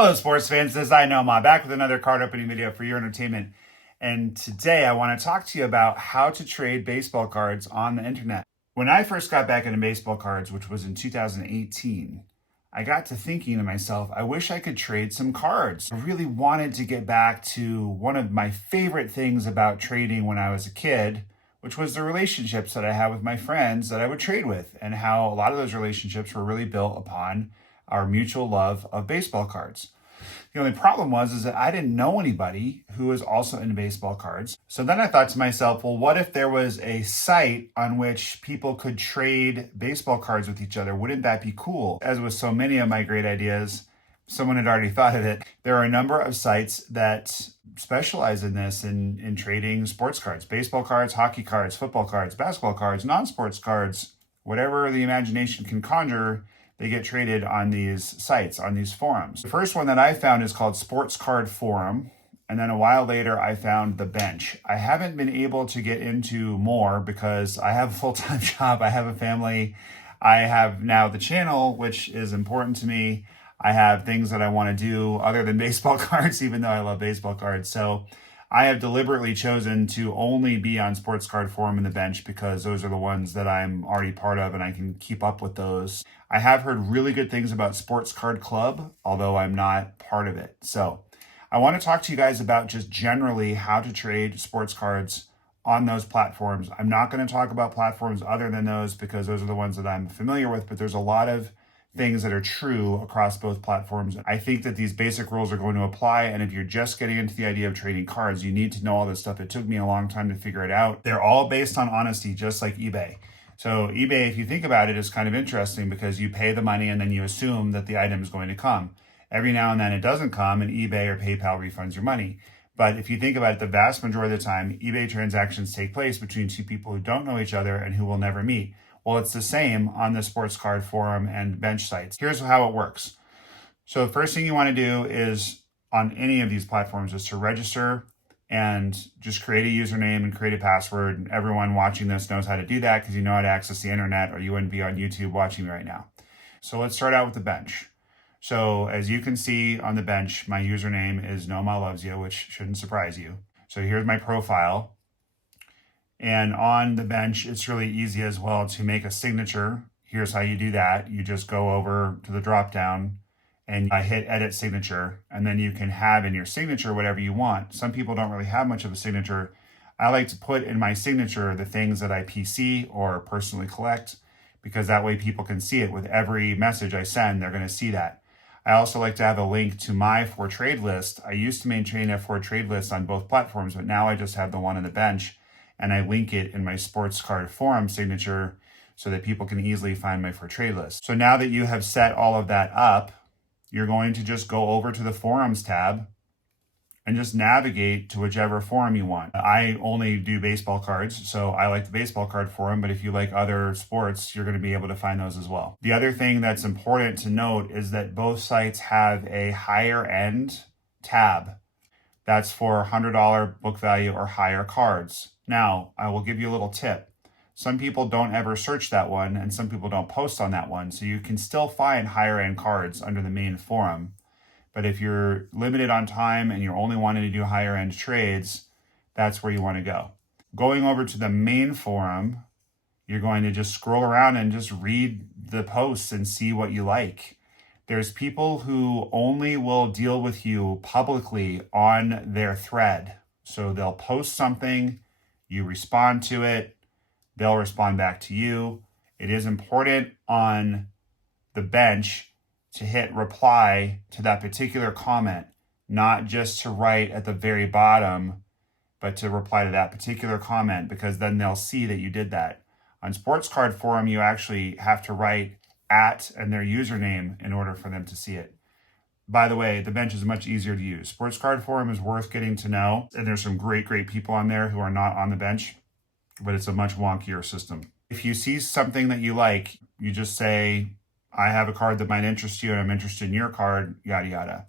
Hello, sports fans. This is NOMAHLOVEYAH back with another card opening video for your entertainment. And today I want to talk to you about how to trade baseball cards on the internet. When I first got back into baseball cards, which was in 2018, I got to thinking to myself, I wish I could trade some cards. I really wanted to get back to one of my favorite things about trading when I was a kid, which was the relationships that I had with my friends that I would trade with, and how a lot of those relationships were really built upon our mutual love of baseball cards. The only problem was that I didn't know anybody who was also into baseball cards. So then I thought to myself, well, what if there was a site on which people could trade baseball cards with each other? Wouldn't that be cool? As with so many of my great ideas, someone had already thought of it. There are a number of sites that specialize in this, in trading sports cards, baseball cards, hockey cards, football cards, basketball cards, non-sports cards, whatever the imagination can conjure. They get traded on these sites, on these forums. The first one that I found is called Sports Card Forum. And then a while later, I found The Bench. I haven't been able to get into more because I have a full-time job. I have a family. I have now the channel, which is important to me. I have things that I want to do other than baseball cards, even though I love baseball cards. So I have deliberately chosen to only be on Sports Card Forum and The Bench because those are the ones that I'm already part of and I can keep up with those. I have heard really good things about Sports Card Club, although I'm not part of it. So I want to talk to you guys about just generally how to trade sports cards on those platforms. I'm not going to talk about platforms other than those because those are the ones that I'm familiar with, but there's a lot of things that are true across both platforms. I think that these basic rules are going to apply, and if you're just getting into the idea of trading cards, you need to know all this stuff. It took me a long time to figure it out. They're all based on honesty, just like eBay. So eBay, if you think about it, is kind of interesting because you pay the money and then you assume that the item is going to come. Every now and then it doesn't come, and eBay or PayPal refunds your money. But if you think about it, the vast majority of the time, eBay transactions take place between two people who don't know each other and who will never meet. Well, it's the same on the Sports Card Forum and Bench sites. Here's how it works. So the first thing you want to do is, on any of these platforms, is to register and just create a username and create a password. And everyone watching this knows how to do that because you know how to access the internet, or you wouldn't be on YouTube watching me right now. So let's start out with the Bench. So as you can see on the Bench, my username is NOMAHLOVEYAH, which shouldn't surprise you. So here's my profile. And on the Bench, it's really easy as well to make a signature. Here's how you do that. You just go over to the drop down and I hit edit signature, and then you can have in your signature whatever you want. Some people don't really have much of a signature. I like to put in my signature the things that I PC or personally collect, because that way people can see it. With every message I send, they're going to see that. I also like to have a link to my for trade list. I used to maintain a for trade list on both platforms, but now I just have the one on the Bench, and I link it in my Sports Card Forum signature so that people can easily find my for trade list. So now that you have set all of that up, you're going to just go over to the Forums tab and just navigate to whichever forum you want. I only do baseball cards, so I like the Baseball Card Forum, but if you like other sports, you're going to be able to find those as well. The other thing that's important to note is that both sites have a higher end tab. That's for $100 book value or higher cards. Now, I will give you a little tip. Some people don't ever search that one, and some people don't post on that one. So you can still find higher end cards under the main forum. But if you're limited on time and you're only wanting to do higher end trades, that's where you want to go. Going over to the main forum, you're going to just scroll around and just read the posts and see what you like. There's people who only will deal with you publicly on their thread. So they'll post something, you respond to it, they'll respond back to you. It is important on the Bench to hit reply to that particular comment, not just to write at the very bottom, but to reply to that particular comment, because then they'll see that you did that. On Sports Card Forum, you actually have to write at and their username in order for them to see it. By the way, the Bench is much easier to use. Sports Card Forum is worth getting to know, and there's some great people on there who are not on the Bench, but it's a much wonkier system. If you see something that you like, you just say, I have a card that might interest you and I'm interested in your card, yada, yada.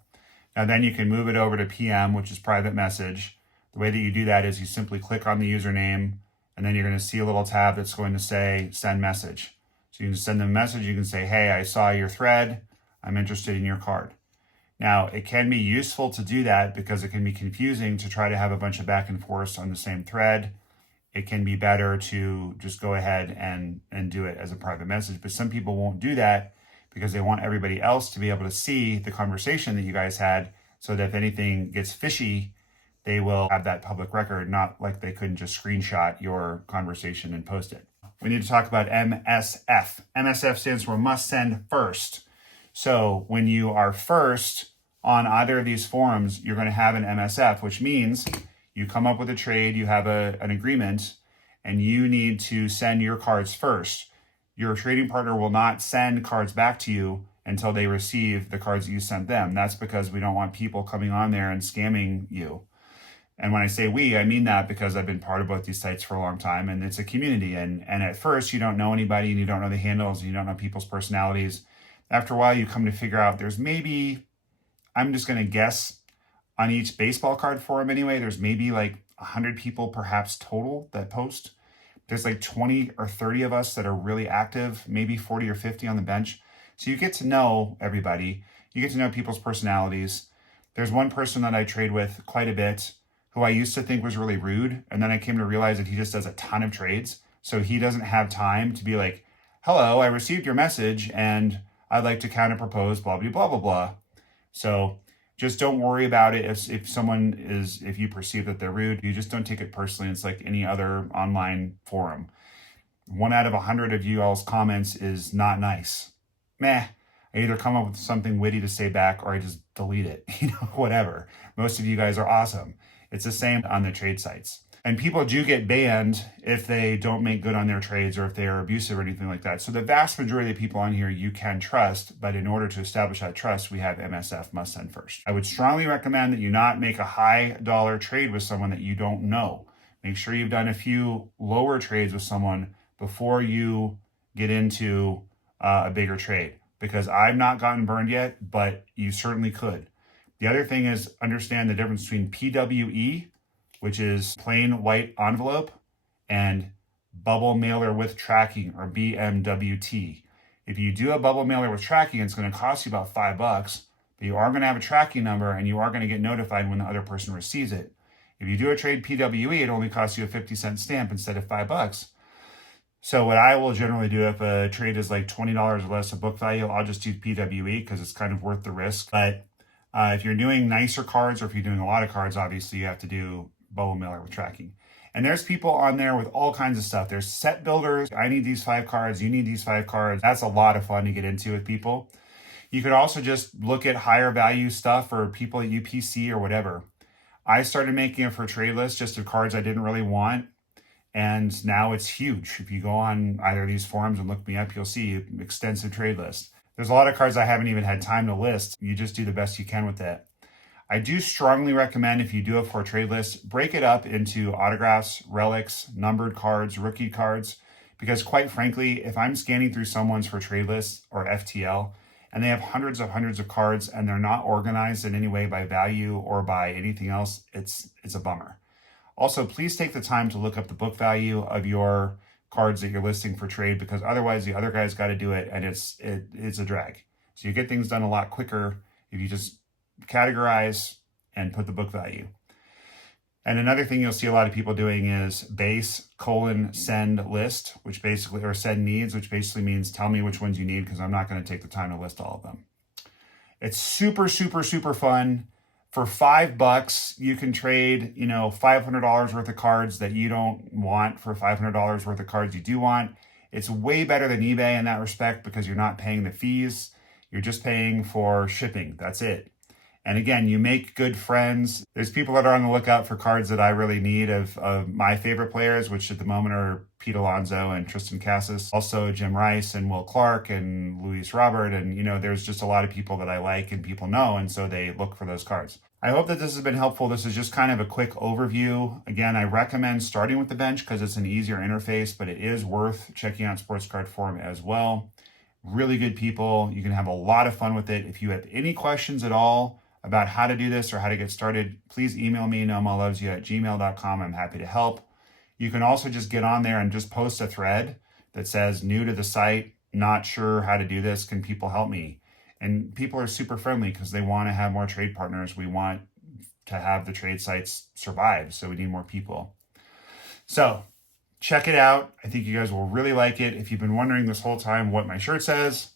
Now then you can move it over to PM, which is private message. The way that you do that is you simply click on the username, and then you're going to see a little tab that's going to say send message. So you can send them a message. You can say, hey, I saw your thread. I'm interested in your card. Now, it can be useful to do that because it can be confusing to try to have a bunch of back and forth on the same thread. It can be better to just go ahead and do it as a private message. But some people won't do that because they want everybody else to be able to see the conversation that you guys had, so that if anything gets fishy, they will have that public record, not like they couldn't just screenshot your conversation and post it. We need to talk about MSF. MSF stands for must send first. So when you are first on either of these forums, you're going to have an MSF, which means you come up with a trade, you have an agreement, and you need to send your cards first. Your trading partner will not send cards back to you until they receive the cards that you sent them. That's because we don't want people coming on there and scamming you. And when I say we, I mean that because I've been part of both these sites for a long time, and it's a community. And at first, you don't know anybody, and you don't know the handles, and you don't know people's personalities. After a while, you come to figure out there's maybe, I'm just going to guess, on each baseball card forum anyway, there's maybe like 100 people perhaps total that post. There's like 20 or 30 of us that are really active, maybe 40 or 50 on the bench. So you get to know everybody. You get to know people's personalities. There's one person that I trade with quite a bit who I used to think was really rude. And then I came to realize that he just does a ton of trades. So he doesn't have time to be like, hello, I received your message and I'd like to counter propose, blah, blah, blah, blah, blah. So just don't worry about it. If you perceive that they're rude, you just don't take it personally. It's like any other online forum. 1 out of 100 of you all's comments is not nice. Meh. I either come up with something witty to say back or I just delete it, whatever. Most of you guys are awesome. It's the same on the trade sites. And people do get banned if they don't make good on their trades or if they are abusive or anything like that. So the vast majority of the people on here you can trust, but in order to establish that trust, we have MSF, must send first. I would strongly recommend that you not make a high dollar trade with someone that you don't know. Make sure you've done a few lower trades with someone before you get into a bigger trade, because I've not gotten burned yet, but you certainly could. The other thing is understand the difference between PWE, which is plain white envelope, and bubble mailer with tracking, or BMWT. If you do a bubble mailer with tracking, it's going to cost you about $5, but you are going to have a tracking number and you are going to get notified when the other person receives it. If you do a trade PWE, it only costs you a 50-cent stamp instead of $5. So what I will generally do if a trade is like $20 or less of book value, I'll just do PWE because it's kind of worth the risk. But if you're doing nicer cards, or if you're doing a lot of cards, obviously you have to do bubble mailer with tracking. And there's people on there with all kinds of stuff. There's set builders. I need these 5 cards. You need these 5 cards. That's a lot of fun to get into with people. You could also just look at higher value stuff for people at UPC or whatever. I started making it for trade lists just of cards I didn't really want. And now it's huge. If you go on either of these forums and look me up, you'll see extensive trade lists. There's a lot of cards I haven't even had time to list. You just do the best you can with that. I do strongly recommend, if you do it for a trade list, break it up into autographs, relics, numbered cards, rookie cards, because quite frankly, if I'm scanning through someone's for trade lists or FTL, and they have hundreds of cards and they're not organized in any way by value or by anything else, it's a bummer. Also, please take the time to look up the book value of your cards that you're listing for trade, because otherwise the other guy's got to do it and it's a drag. So you get things done a lot quicker if you just categorize and put the book value. And another thing you'll see a lot of people doing is base : send list, which basically, or send needs, which basically means tell me which ones you need, because I'm not going to take the time to list all of them. It's super, super, super fun. For $5, you can trade, $500 worth of cards that you don't want for $500 worth of cards you do want. It's way better than eBay in that respect because you're not paying the fees. You're just paying for shipping. That's it. And again, you make good friends. There's people that are on the lookout for cards that I really need of my favorite players, which at the moment are Pete Alonso and Tristan Cassis. Also Jim Rice and Will Clark and Luis Robert. And, there's just a lot of people that I like and people know. And so they look for those cards. I hope that this has been helpful. This is just kind of a quick overview. Again, I recommend starting with the bench because it's an easier interface, but it is worth checking out Sports Card Forum as well. Really good people. You can have a lot of fun with it. If you have any questions at all about how to do this or how to get started, please email me, NOMAHLOVEYAH@gmail.com. I'm happy to help. You can also just get on there and just post a thread that says, new to the site, not sure how to do this, can people help me? And people are super friendly because they want to have more trade partners. We want to have the trade sites survive, so we need more people. So check it out. I think you guys will really like it. If you've been wondering this whole time what my shirt says,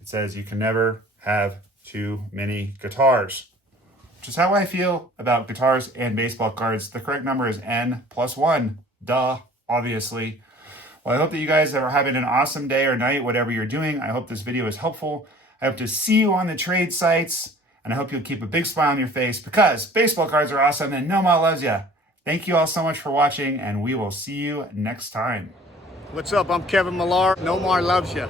it says you can never have too many guitars, which is how I feel about guitars and baseball cards. The correct number is N+1. Duh, obviously. Well, I hope that you guys are having an awesome day or night, whatever you're doing. I hope this video is helpful. I hope to see you on the trade sites, and I hope you'll keep a big smile on your face because baseball cards are awesome and NOMAH loves ya. Thank you all so much for watching, and we will see you next time. What's up? I'm Kevin Millar. NOMAH loves you.